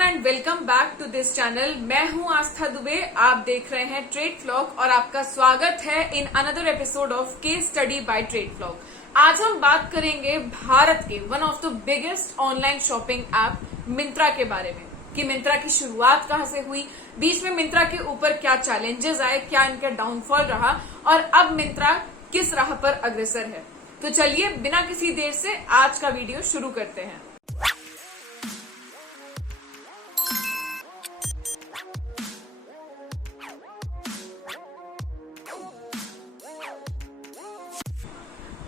Everyone and welcome back to this channel. मैं हूं आस्था दुबे, आप देख रहे हैं ट्रेड व्लॉग और आपका स्वागत है in another episode of case study bye trade vlog. आज हम बात करेंगे भारत के one of the biggest online shopping app Myntra के बारे में कि मिंत्रा की शुरुआत कहां से हुई, बीच में मिंत्रा के ऊपर क्या चैलेंजेस आए, क्या इनका डाउनफॉल रहा और अब मिंत्रा किस राह पर अग्रसर है। तो चलिए बिना किसी देर से आज का वीडियो शुरू करते हैं।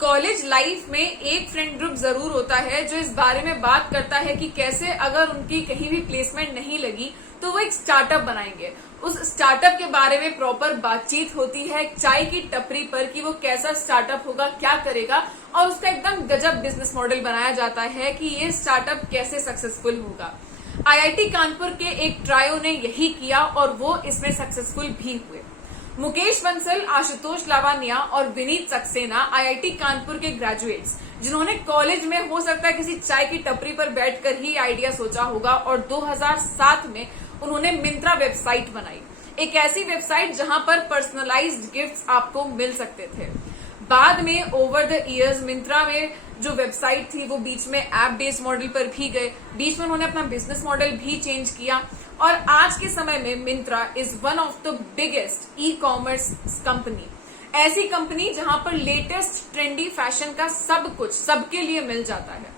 कॉलेज लाइफ में एक फ्रेंड ग्रुप जरूर होता है जो इस बारे में बात करता है कि कैसे अगर उनकी कहीं भी प्लेसमेंट नहीं लगी तो वो एक स्टार्टअप बनाएंगे। उस स्टार्टअप के बारे में प्रॉपर बातचीत होती है चाय की टपरी पर कि वो कैसा स्टार्टअप होगा, क्या करेगा और उसका एकदम गजब बिजनेस मॉडल बनाया जाता है कि ये स्टार्टअप कैसे सक्सेसफुल होगा। आईआईटी कानपुर के एक ट्रायो ने यही किया और वो इसमें सक्सेसफुल भी हुए। मुकेश बंसल, आशुतोष लावानिया और विनीत सक्सेना आईआईटी कानपुर के ग्रेजुएट्स जिन्होंने कॉलेज में हो सकता है किसी चाय की टपरी पर बैठकर ही आइडिया सोचा होगा और 2007 में उन्होंने मिंत्रा वेबसाइट बनाई। एक ऐसी वेबसाइट जहां पर पर्सनलाइज्ड गिफ्ट्स आपको मिल सकते थे। बाद में ओवर द इयर्स मिंत्रा में जो वेबसाइट थी वो बीच में ऐप बेस्ड मॉडल पर भी गए, बीच में उन्होंने अपना बिजनेस मॉडल भी चेंज किया और आज के समय में Myntra is one of the biggest e commerce company. ऐसी कंपनी जहां पर लेटेस्ट ट्रेंडी फैशन का सब कुछ सबके लिए मिल जाता है।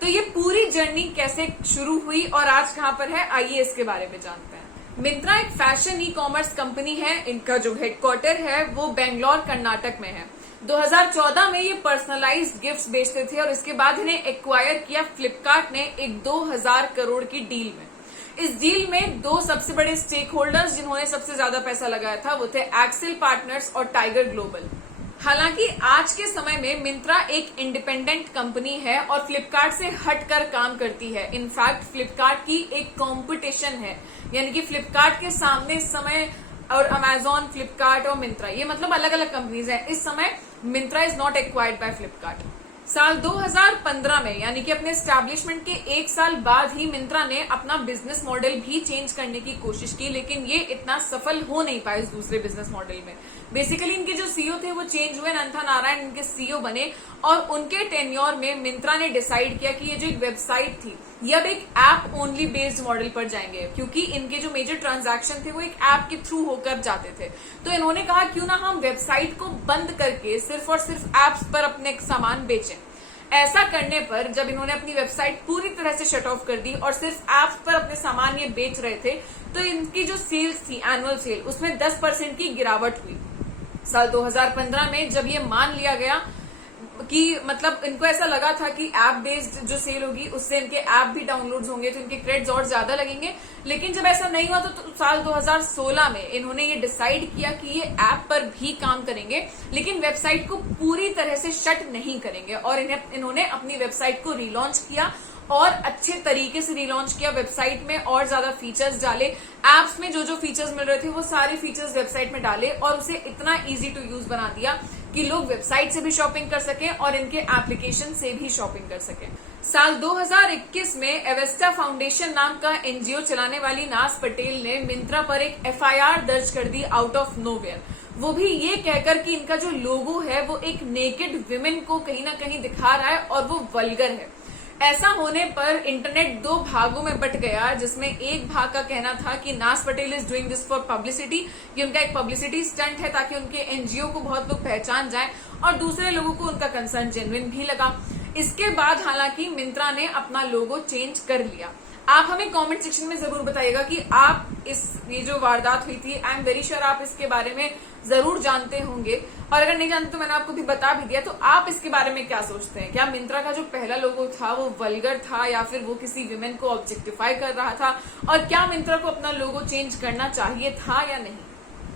तो ये पूरी जर्नी कैसे शुरू हुई और आज कहां पर है, आइए इसके बारे में जानते हैं। मिंत्रा एक फैशन ई कॉमर्स कंपनी है। इनका जो हेडक्वार्टर है वो बेंगलोर कर्नाटक में है। 2014 में ये पर्सनलाइज्ड गिफ्ट्स बेचते थे और इसके बाद इन्हें एक्वायर किया फ्लिपकार्ट ने एक 2000 करोड़ की डील में। इस डील में दो सबसे बड़े स्टेक होल्डर्स जिन्होंने सबसे ज्यादा पैसा लगाया था वो थे एक्सेल पार्टनर्स और टाइगर ग्लोबल। हालांकि आज के समय में मिंत्रा एक इंडिपेंडेंट कंपनी है और फ्लिपकार्ट से हटकर काम करती है। इनफैक्ट फ्लिपकार्ट की एक कंपटीशन है, यानी कि फ्लिपकार्ट के सामने इस समय और अमेजॉन, फ्लिपकार्ट और मिंत्रा ये मतलब अलग अलग कंपनीज हैं। इस समय Myntra is not acquired by Flipkart. साल 2015 में यानी कि अपने एस्टैब्लिशमेंट के एक साल बाद ही मिंत्रा ने अपना बिजनेस मॉडल भी चेंज करने की कोशिश की, लेकिन ये इतना सफल हो नहीं पाए इस दूसरे बिजनेस मॉडल में। बेसिकली इनके जो सीईओ थे वो चेंज हुए, अनंथा नारायण इनके सीईओ बने और उनके टेन्योर में मिंत्रा ने डिसाइड किया कि ये जो एक वेबसाइट थी ये अब एक ऐप ओनली बेस्ड मॉडल पर जाएंगे, क्योंकि इनके जो मेजर ट्रांजैक्शन थे वो एक ऐप के थ्रू होकर जाते थे। तो इन्होंने कहा क्यों ना हम वेबसाइट को बंद करके सिर्फ और सिर्फ ऐप्स पर अपने सामान बेचें। ऐसा करने पर जब इन्होंने अपनी वेबसाइट पूरी तरह से शट ऑफ कर दी और सिर्फ ऐप्स पर अपने सामान ये बेच रहे थे तो इनकी जो सेल्स थी एनुअल सेल उसमें 10% की गिरावट हुई। साल 2015 में जब ये मान लिया गया कि मतलब इनको ऐसा लगा था कि ऐप बेस्ड जो सेल होगी उससे इनके ऐप भी डाउनलोड्स होंगे तो इनके क्रेडिट्स और ज्यादा लगेंगे, लेकिन जब ऐसा नहीं हुआ तो साल 2016 में इन्होंने ये डिसाइड किया कि ये ऐप पर भी काम करेंगे लेकिन वेबसाइट को पूरी तरह से शट नहीं करेंगे और इन्होंने अपनी वेबसाइट को रीलॉन्च किया और अच्छे तरीके से रीलॉन्च किया। वेबसाइट में और ज्यादा फीचर्स डाले, एप्स में जो जो फीचर्स मिल रहे थे वो सारे फीचर्स वेबसाइट में डाले और उसे इतना इजी टू यूज बना दिया कि लोग वेबसाइट से भी शॉपिंग कर सकें और इनके एप्लीकेशन से भी शॉपिंग कर सकें। साल 2021 में एवेस्टा फाउंडेशन नाम का एनजीओ चलाने वाली नाज पटेल ने मिंत्रा पर एक एफआईआर दर्ज कर दी आउट ऑफ नोवेयर, वो भी ये कहकर कि इनका जो लोगो है वो एक नेकेड विमेन को कहीं ना कहीं दिखा रहा है और वो वल्गर है। ऐसा होने पर इंटरनेट दो भागों में बट गया, जिसमें एक भाग का कहना था कि नाज Patel is doing this for publicity, कि उनका एक पब्लिसिटी स्टंट है ताकि उनके एनजीओ को बहुत लोग पहचान जाएं, और दूसरे लोगों को उनका कंसर्न जेन्युइन भी लगा। इसके बाद हालांकि मिंत्रा ने अपना लोगो चेंज कर लिया। आप हमें कमेंट सेक्शन में जरूर बताइएगा कि आप ये जो वारदात हुई थी, आई एम वेरी श्योर आप इसके बारे में जरूर जानते होंगे और अगर नहीं जानते तो मैंने आपको भी बता भी दिया। तो आप इसके बारे में क्या सोचते हैं? क्या मिंत्रा का जो पहला लोगो था वो वल्गर था या फिर वो किसी विमेन को ऑब्जेक्टिफाई कर रहा था, और क्या मिंत्रा को अपना लोगो चेंज करना चाहिए था या नहीं?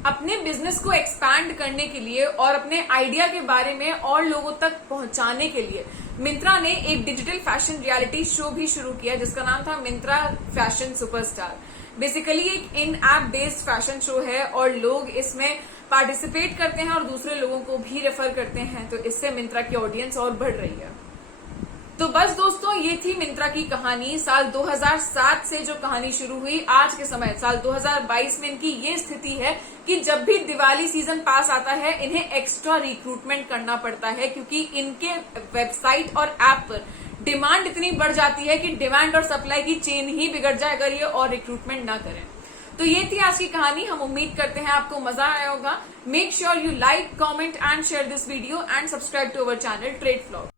अपने बिजनेस को एक्सपैंड करने के लिए और अपने आइडिया के बारे में और लोगों तक पहुंचाने के लिए मिंत्रा ने एक डिजिटल फैशन रियलिटी शो भी शुरू किया जिसका नाम था मिंत्रा फैशन सुपरस्टार। बेसिकली एक इन ऐप बेस्ड फैशन शो है और लोग इसमें पार्टिसिपेट करते हैं और दूसरे लोगों को भी रेफर करते हैं, तो इससे मिंत्रा की ऑडियंस और बढ़ रही है। तो बस दोस्तों, ये थी मिंत्रा की कहानी। साल 2007 से जो कहानी शुरू हुई, आज के समय साल 2022 में इनकी ये स्थिति है कि जब भी दिवाली सीजन पास आता है इन्हें एक्स्ट्रा रिक्रूटमेंट करना पड़ता है, क्योंकि इनके वेबसाइट और ऐप पर डिमांड इतनी बढ़ जाती है कि डिमांड और सप्लाई की चेन ही बिगड़ जाए अगर ये और रिक्रूटमेंट ना करें। तो ये थी आज की कहानी। हम उम्मीद करते हैं आपको मजा आया होगा। Make sure you like, comment and share this video and subscribe to our channel trade flog.